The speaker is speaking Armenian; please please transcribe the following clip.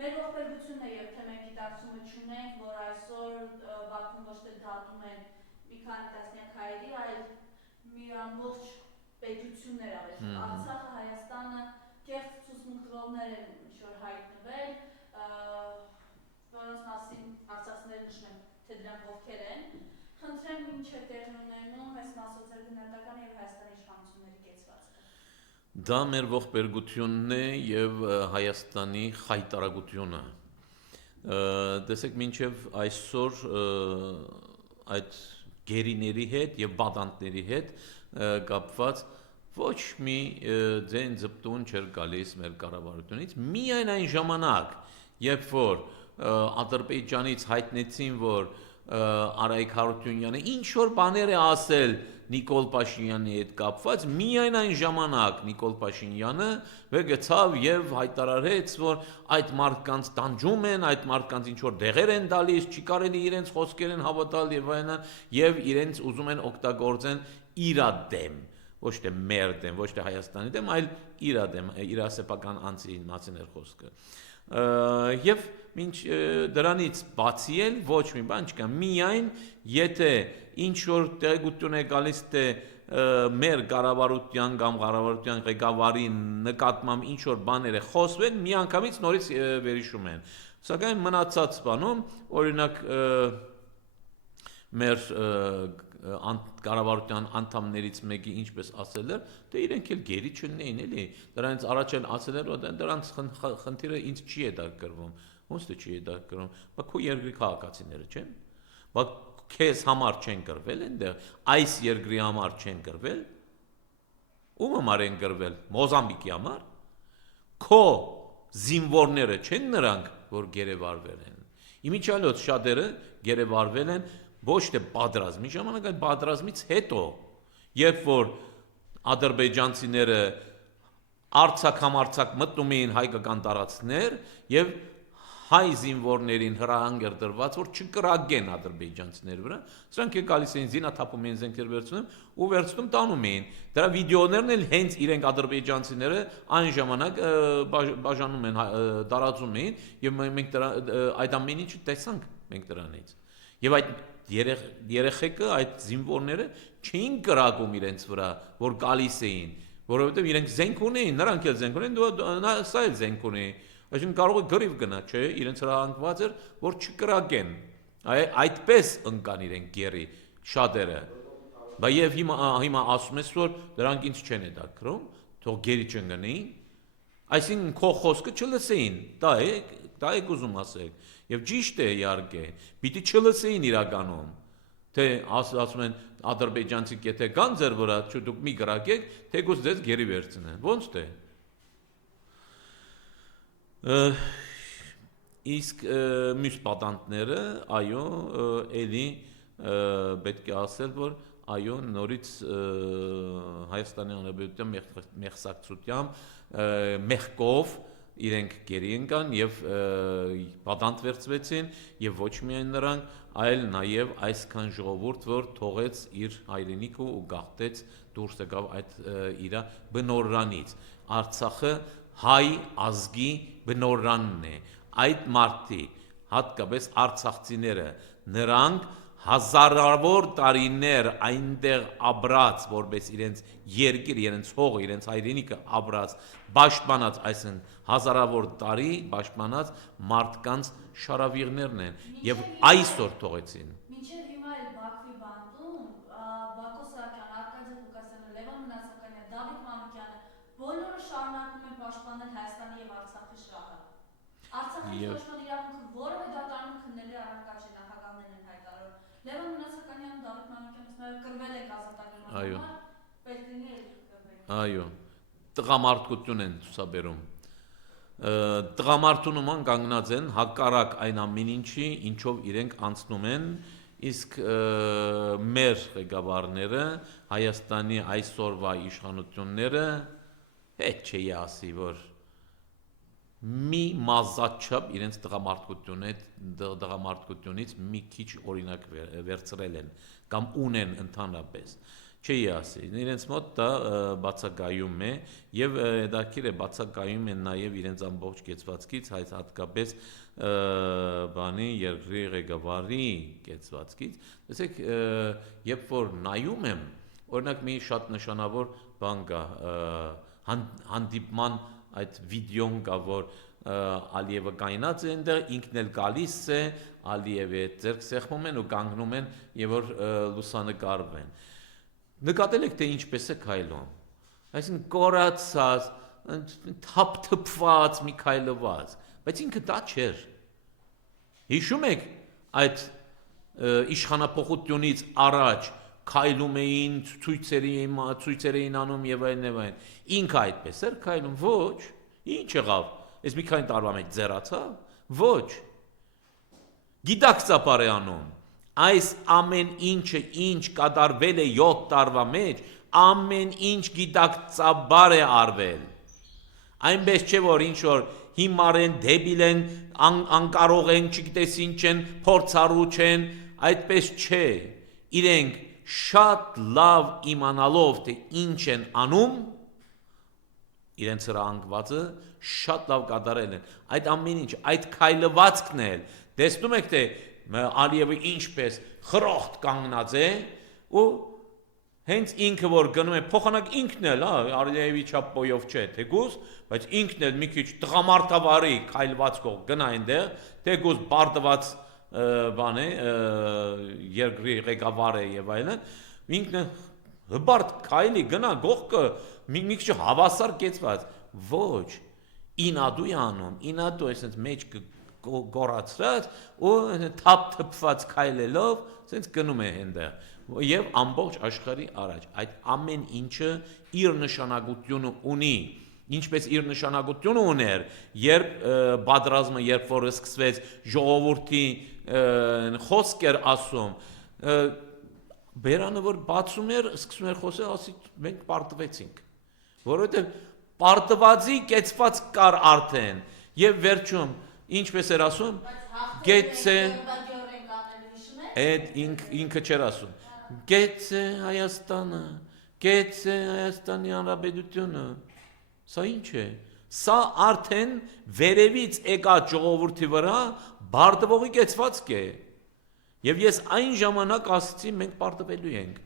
մեր ողբերգությունն է, եւ թե մենք գիտակցումը չունենք, որ այսօր Բաքվում ոչ թե դատում են մի քանի տասնյակ հայերի, այլ մի ամբողջ պետություններ ավետ, Արցախը, Հայաստանը, կեղծ ցուցմունք տվողներ են ինչ-որ հայտնվել, որոնց մասին արցախցիները նշում են, թե դրանք ովքեր են, խնդրեմ ինչ է տեղի ունենում այս մասոցեր գնահատականը եւ Հայաստանի իշխանությունների կեցվածքը։ Դա մեր ողբերգությունն է եւ Հայաստանի խայտարակությունը։ Տեսեք, մինչեւ այսօր այդ գերիների հետ եւ բադանտների հետ կապված ոչ մի ձեն ձպտուն չէր գալիս մեր կառավարությունից, միայն այն ժամանակ, երբ որ Ադրբեջանից հայտնեցին, որ Արայիկ Հարությունյանը ինչ որ բաներ է ասել Նիկոլ Փաշինյանի հետ կապված, միայն այն ժամանակ Նիկոլ Փաշինյանը վեգեցավ եւ հայտարարեց, որ այդ մարդկանց տանջում են, այդ մարդկանց ինչ որ դեղեր են տալիս, չի կարելի իրենց խոսքերին հավատալ եւ այլն, եւ իրենց ուզում են օգտագործեն իր դեմ, ոչ թե մեր դեմ, ոչ թե Հայաստանի դեմ, այլ իր դեմ, իր սեփական անձի մասին էր խոսքը։ Եվ մինչ դրանից բացի էլ ոչ մի բան չկա, միայն եթե ինչ որ տեղեկություն է գալիս թե մեր կառավարության կամ կառավարության ղեկավարի նկատմամբ ինչ որ բաներ է խոսվել, միանգամից նորից վերհիշում են։ Սակայն մնացած բանում, օրինակ մեր կառավարության անդամներից մեկի ինչպես ասել էր, թե իրենք էլ գերի չունեին, էլի, դրանից առաջ էլ ասել էր, որ դրանց խնդիրը ինձ չի հետաքրքրվում, ոնց թե չի հետաքրքրվում, բա քո երկրի քաղաքացիները չեն, բա քեզ համար չեն գրվել այնտեղ, այս երկրի համար չեն գրվել, ում համար են գրվել, Մոզամբիկի համար, քո զինվորները չեն նրանք, որ գերեվարվել են, իմիջիալոց շատերը գերեվարվել են ոչ թե պատրազմի ժամանակ, այլ պատրազմից հետո, երբ որ ադրբեջանցիները արցակ մտնում էին հայկական տարածքներ եւ հայ զինվորներին հրահանգ էր դրված, որ չկրակեն ադրբեջանցիների վրա, սրանք գալիս էին զինաթափում էին զենքեր վերցնում ու վերցնում տանում էին։ Դրա վիդեոներն էլ հենց իրենք ադրբեջանցիները այն ժամանակ բաժանում են, տարածում էին եւ մենք այդ ամեն ինչը տեսանք մենք դրանից։ Եվ այդ երեխեքը, այդ զինվորները չէին կրակում իրենց վրա, որ գալիս էին, որովհետև իրենք զենք ունեին, նրանք էլ զենք ունեին, սա էլ զենք ունի, այսինքն կարող է գրիվ գնա, չէ, իրենց հրահանգված էր, որ չկրակեն, այդպես ընկան իրենք գերի շատերը, բա եւ հիմա ասում ես, որ դրանք ինձ չեն հետաքրքրում, թող գերի չընկնեին, այսինքն քո խոսքը չլսեին, դա է ուզում ասեք, եւ ճիշտ է իհարկե, պիտի չլսեին իրականում, թե ասում են ադրբեջանցիք եթե կան ձեր վրա, դուք մի կրակեք, թեկուզ ձեզ գերի վերցնեն, ոնց թե։ Իսկ մյուս պատանտները, այո, էլի պետք է ասել, որ այո, նորից Հայաստանի Հանրապետության մեղսակցությամբ մեղքով իրենք գերի ընկան եւ պատանտ վերցվեցին եւ ոչ միայն նրանք, այլ նաեւ այսքան ժողովուրդ, որ թողեց իր հայրենիքը ու գաղթեց դուրս եկավ այդ իր բնօրանից։ Արցախը հայ ազգի բնօրանն է։ Այդ մարդի, հատկապես արցախցիները, նրանք հազարավոր տարիներ այնտեղ ապրած, որպես իրենց երկիր, իրենց հողը, իրենց հայրենիքը ապրած, պաշտպանած, այսինքն հազարավոր տարի պաշտպանած մարդկանց շարավիղներն են եւ այսօր թողեցին։ Մինչեւ հիմա էլ Բաքվի բանտում Բակո Սահակյան, Արկադի Ղուկասյանը, Լևոն Մնացականյանը, Դավիթ Մանուկյանը բոլորը շարունակում են պաշտպանել Հայաստանի եւ Արցախի շահը։ Արցախի իշխանության իրավունքը որևէ դատարանում քննելի առարկա չէ, նախագահներն են հայտարարում։ Լևոն Մնացականյանը, Դավիթ Մանուկյանը նաեւ կրվել են ազատագրման համար, պետք է լինի կրվել։ Այո, տղամարդկություն են ցուսաբերում։ Տղամարդու նման կանգնած են հակառակ այն ամեն ինչի, ինչով իրենք անցնում են, իսկ մեր ղեկավարները, Հայաստանի այսօրվա իշխանությունները հետ չի ասի, որ մի մազաչափ իրենց տղամարդկությունից մի քիչ օրինակ վերցրել են կամ ունեն ընդհանրապես չի ասի։ Իրենց մոտ դա բացակայում է եւ հետաքրքիր է բացակայում են նաեւ իրենց ամբողջ կեցվածքից, հայց հատկապես բանի երկրի ղեկավարի կեցվածքից։ Տեսեք, երբ որ նայում եմ, օրինակ մի շատ նշանավոր բան կա, հանդիպման այդ վիդեոն կա, որ Ալիևը կայնած է այնտեղ, ինքն էլ գալիս է, Ալիևի հետ ձեռք սեղմում են ու կանգնում են եւ որ լուսանկարվեն։ Նկատել եք թե ինչպես է քայլում։ Այսինքն կորացած, թափթփված մի քայլված, բայց ինքը դա չէր։ Հիշում եք այդ իշխանապողությունից առաջ քայլում էին, ցույցեր էին անում եւ այլն։ Ինքը այդպես էր քայլում, ոչ։ Ինչ եղավ։ Այս մի քանի տարվա մեջ ձեռացավ։ Ոչ։ Գիտակցաբար է անում։ Այս ամեն ինչը ինչ կատարվել է 7 տարվա մեջ, ամեն ինչ գիտակցաբար է արվել։ Այնպես չէ որ ինչ որ հիմար են, դեբիլ են, անկարող են, չգիտես ինչ են, փորձառու չեն, այդպես չէ։ Իրենք շատ լավ իմանալով թե ինչ են անում, իրենց հրանգվածը շատ լավ կատարել են։ Այդ ամեն ինչ, այդ քայլվածքն էլ, տեսնում եք թե Ալիևը ինչպես խրոխտ կանգնած է ու հենց ինքը որ գնում է փոխանակ ինքն էլ, Ալիևի չափով չէ, թեկուզ, բայց ինքն էլ մի քիչ տղամարդավարի քայլվածքով գնա այնտեղ, թեկուզ բարտված բան է, երկրի ղեկավար է եւ այլն, ինքն հբարտ քայլի գնա գողքը մի քիչ հավասար կեցված, ոչ, ինադու է անում, ինադու այսպես մեջ գորացած ու թափթփված քայլելով ասենց գնում է այնտեղ եւ ամբողջ աշխարհի առաջ այդ ամեն ինչը իր նշանակությունը ունի ինչպես իր նշանակությունը ուներ երբ պատրաստումը երբ որ սկսվեց ժողովրդի խոսք էր ասում բերանը որ բացում էր սկսում էր խոսել ասի մենք պարտվեցինք որովհետեւ պարտվածի կեցված կար արդեն եւ վերջում ինչպես էր ասում գեցե այդ ինքը չէր ասում գեցե Հայաստանը գեցե Հայաստանի Հանրապետությունը սա ինչ է սա արդեն վերևից եկած ժողովրդի վրա բարտվողի կեցվածք է եւ ես այն ժամանակ ասացի մենք պարտվելու ենք